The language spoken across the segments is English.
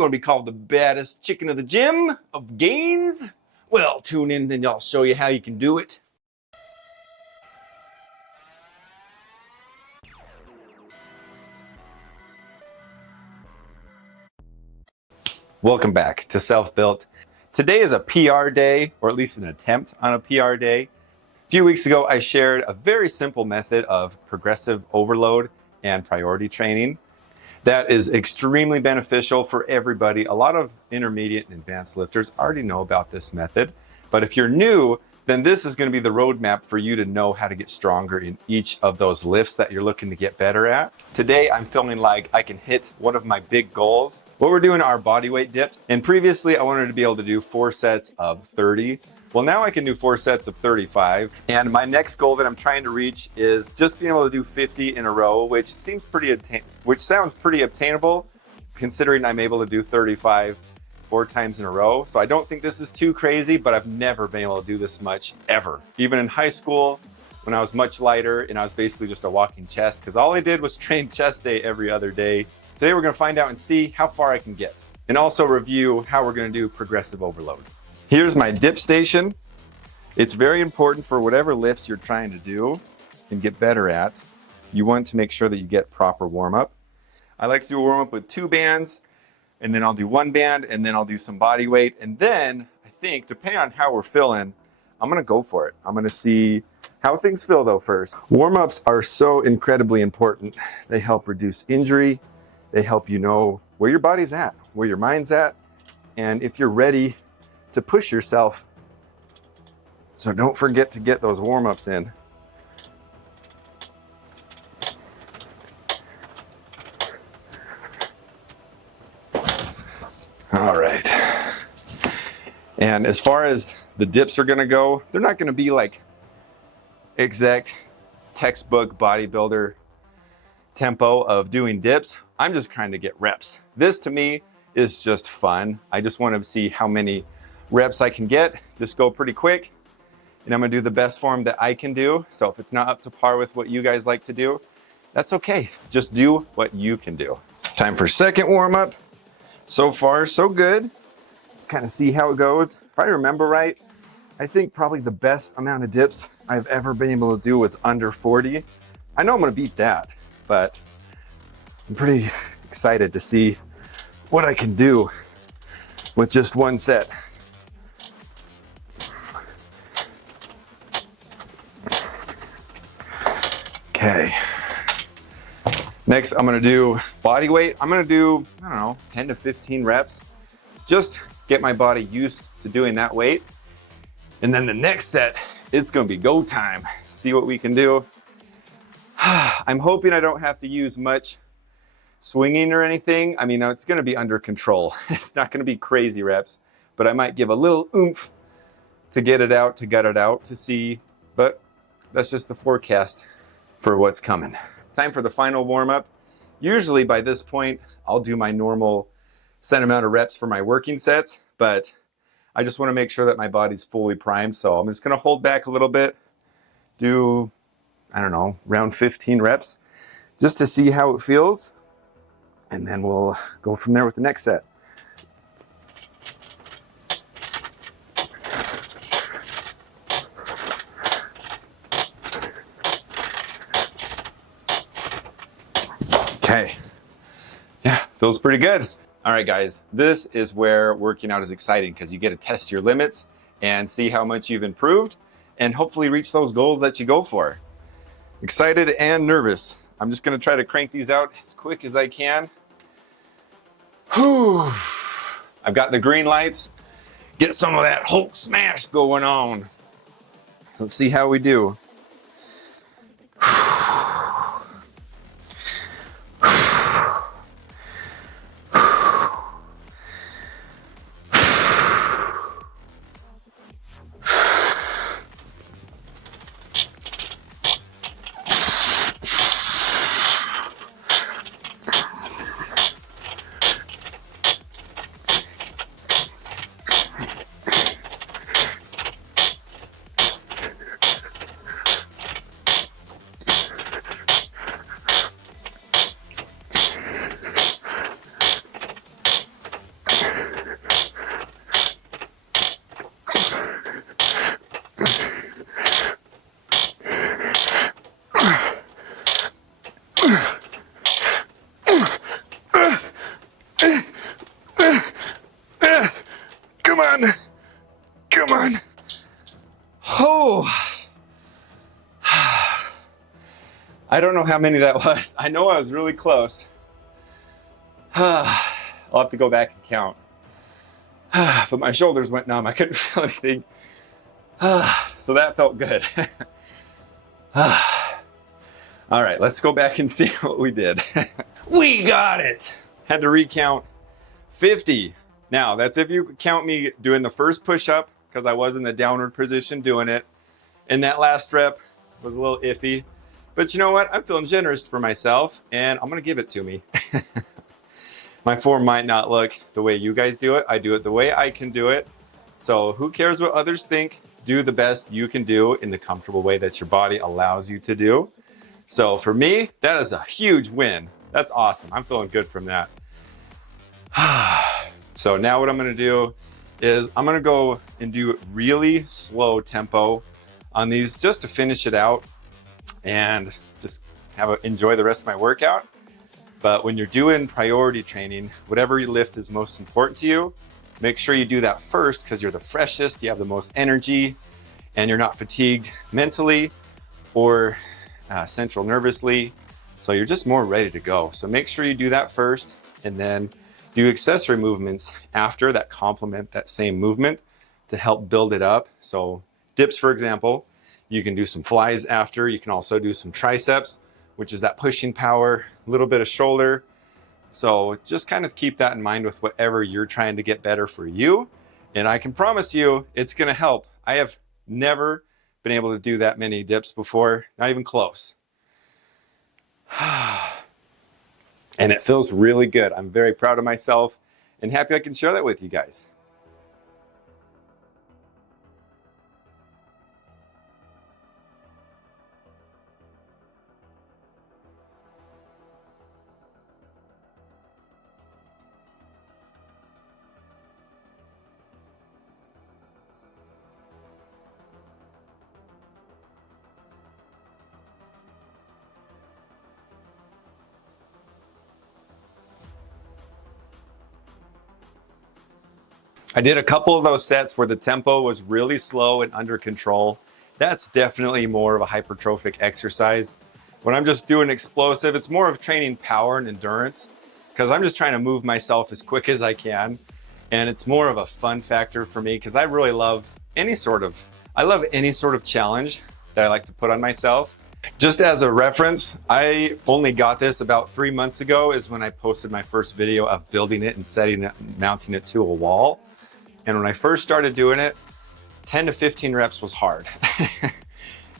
You want to be called the baddest chicken of the gym of gains? Well, tune in and I'll show you how you can do it. Welcome back to Self-Built. Today is a PR day, or at least an attempt on a PR day. A few weeks ago, I shared a very simple method of progressive overload and priority training that is extremely beneficial for everybody. A lot of intermediate and advanced lifters already know about this method, but if you're new, then this is going to be the roadmap for you to know how to get stronger in each of those lifts that you're looking to get better at. Today, I'm feeling like I can hit one of my big goals. What we're doing are body weight dips, and previously I wanted to be able to do 4 sets of 30. Well, now I can do 4 sets of 35, and my next goal that I'm trying to reach is just being able to do 50 in a row, which sounds pretty obtainable, considering I'm able to do 35 4 times in a row. So I don't think this is too crazy, but I've never been able to do this much ever. Even in high school, when I was much lighter and I was basically just a walking chest, because all I did was train chest day every other day. Today we're gonna find out and see how far I can get, and also review how we're gonna do progressive overload. Here's my dip station. It's very important for whatever lifts you're trying to do and get better at. You want to make sure that you get proper warm up. I like to do a warm up with 2 bands, and then I'll do 1 band, and then I'll do some body weight. And then I think, depending on how we're feeling, I'm gonna go for it. I'm gonna see how things feel though first. Warm-ups are so incredibly important. They help reduce injury. They help you know where your body's at, where your mind's at, and if you're ready to push yourself. So don't forget to get those warm-ups in. All right. And as far as the dips are gonna go, they're not gonna be like exact textbook bodybuilder tempo of doing dips. I'm just trying to get reps. This to me is just fun. I just want to see how many reps I can get. Just go pretty quick, and I'm gonna do the best form that I can do. So if it's not up to par with what you guys like to do, that's okay. Just do what you can do. Time for second warm up. So far, so good. Just kind of see how it goes. If I remember right, I think probably the best amount of dips I've ever been able to do was under 40. I know I'm gonna beat that, but I'm pretty excited to see what I can do with just 1 set. Okay. Next, I'm gonna do body weight. I'm gonna do, I don't know, 10 to 15 reps. Just get my body used to doing that weight. And then the next set, it's gonna be go time. See what we can do. I'm hoping I don't have to use much swinging or anything. I mean, it's gonna be under control. It's not gonna be crazy reps, but I might give a little oomph to get it out, to gut it out, to see, but that's just the forecast for what's coming. Time for the final warm-up. Usually by this point, I'll do my normal set amount of reps for my working sets, but I just want to make sure that my body's fully primed. So I'm just going to hold back a little bit, do, I don't know, around 15 reps, just to see how it feels. And then we'll go from there with the next set. Okay, yeah, feels pretty good. All right, guys, this is where working out is exciting because you get to test your limits and see how much you've improved and hopefully reach those goals that you go for. Excited and nervous. I'm just gonna try to crank these out as quick as I can. Whew. I've got the green lights. Get some of that Hulk smash going on. So let's see how we do. I don't know how many that was. I know I was really close. I'll have to go back and count. But my shoulders went numb. I couldn't feel anything. So that felt good. All right, let's go back and see what we did. We got it. Had to recount 50. Now, that's if you count me doing the first push-up, because I was in the downward position doing it. And that last rep was a little iffy. But you know what? I'm feeling generous for myself, and I'm going to give it to me. My form might not look the way you guys do it. I do it the way I can do it. So who cares what others think? Do the best you can do in the comfortable way that your body allows you to do. So for me, that is a huge win. That's awesome. I'm feeling good from that. So now what I'm going to do is I'm going to go and do really slow tempo on these just to finish it out and just enjoy the rest of my workout. But when you're doing priority training, whatever lift is most important to you, make sure you do that first because you're the freshest, you have the most energy, and you're not fatigued mentally or central nervously. So you're just more ready to go. So make sure you do that first and then do accessory movements after that complement that same movement to help build it up. So dips, for example, you can do some flies after. You can also do some triceps, which is that pushing power, a little bit of shoulder. So just kind of keep that in mind with whatever you're trying to get better for you. And I can promise you it's going to help. I have never been able to do that many dips before, not even close. And it feels really good. I'm very proud of myself and happy I can share that with you guys. I did a couple of those sets where the tempo was really slow and under control. That's definitely more of a hypertrophic exercise. When I'm just doing explosive, it's more of training power and endurance because I'm just trying to move myself as quick as I can. And it's more of a fun factor for me because I really love any sort of challenge that I like to put on myself. Just as a reference, I only got this about 3 months ago is when I posted my first video of building it and setting it, mounting it to a wall. And when I first started doing it, 10 to 15 reps was hard.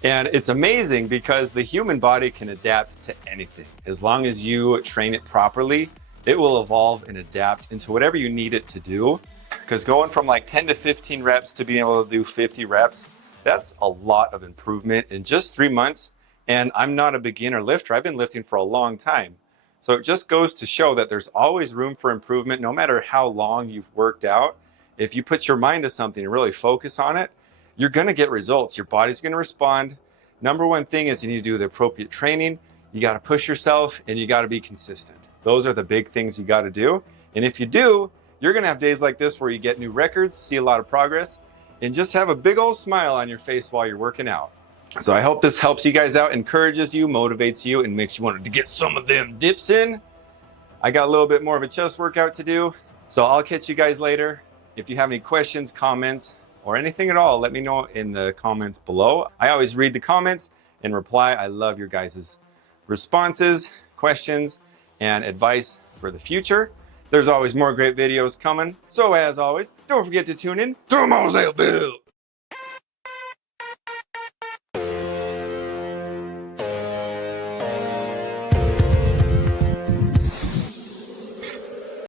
And it's amazing because the human body can adapt to anything. As long as you train it properly, it will evolve and adapt into whatever you need it to do. Because going from like 10 to 15 reps to being able to do 50 reps, that's a lot of improvement in just 3 months. And I'm not a beginner lifter. I've been lifting for a long time. So it just goes to show that there's always room for improvement, no matter how long you've worked out. If you put your mind to something and really focus on it, you're going to get results. Your body's going to respond. Number one thing is you need to do the appropriate training. You got to push yourself and you got to be consistent. Those are the big things you got to do. And if you do, you're going to have days like this where you get new records, see a lot of progress, and just have a big old smile on your face while you're working out. So I hope this helps you guys out, encourages you, motivates you, and makes you want to get some of them dips in. I got a little bit more of a chest workout to do, so I'll catch you guys later. If you have any questions, comments, or anything at all, let me know in the comments below. I always read the comments and reply. I love your guys' responses, questions, and advice for the future. There's always more great videos coming. So as always, don't forget to tune in to Mosaic Built.